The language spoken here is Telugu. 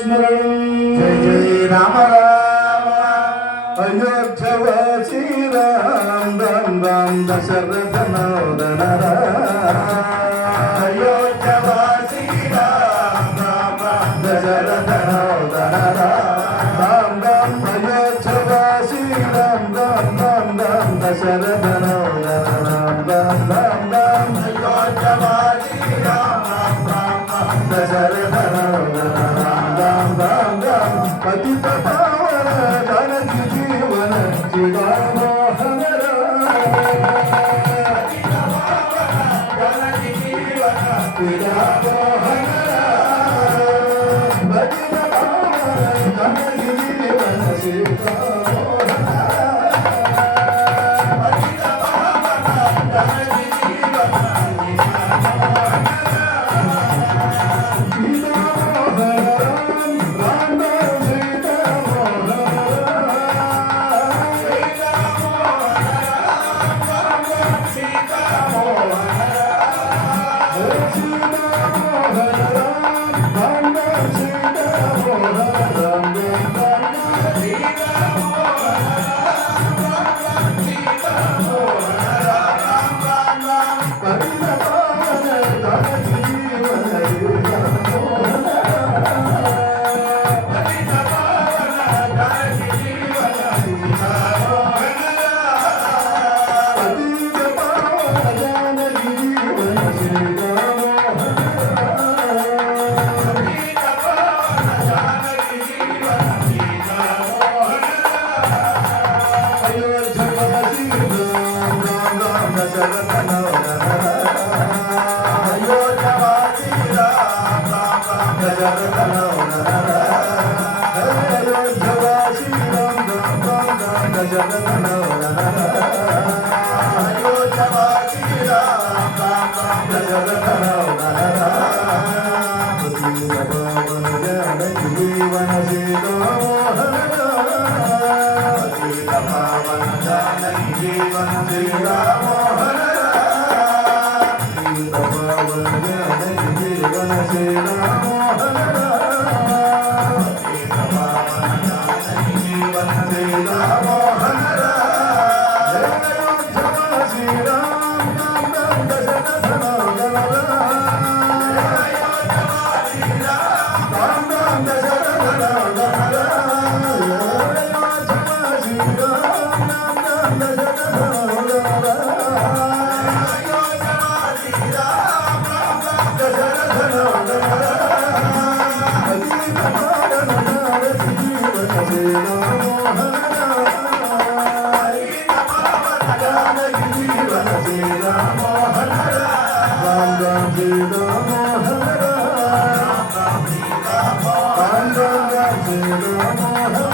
స్మరణం జయ జయ రామ రామ అయోధ్యవాసి రామ రామ రామ దశరథ నందన అయోధ్యవాసి రామ రామ దశరథ నందన రామ రామ అయోధ్యవాసి రామ రామ రామ రామ దశరథ నందన రామ రామ రామ అయోధ్యవాసి రామ రామ దశరథ నందన రామ రామ రామ పతిత పావన జానకి జీవన చిదామోహన జానకి జీవన చిదామోహన పతిత పావన జానకి జీవన చిదామోహన పతిత పావన జానకి జీవన Ram Ram Ram